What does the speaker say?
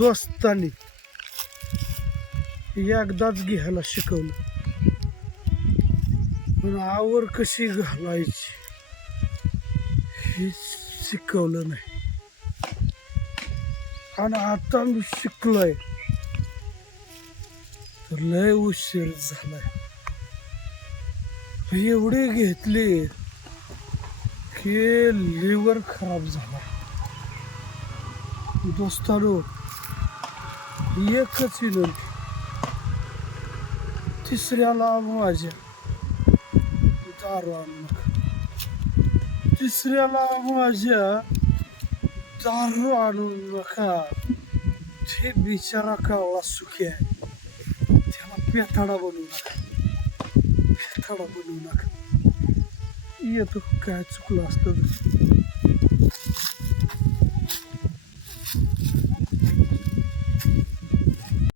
दोस्तानी एकदाच घ्यायला शिकवलं. पण आवर कशी घालायची हे शिकवलं नाही. आणि आता मी शिकलोय. तर लय उशीर झालाय. एवढे घेतले की लिव्हर खराब झाला. दोस्तानो एकच विनंती. तिसऱ्याला माझ्या दारू आणू नका. तिसऱ्याला माझ्या दारू आणू नका. ते बिचारा कावळा सुखी आहे त्याला पेथाडा बनवू नका. पेथाडा बनवू नका. येतो काय चुकलं असतं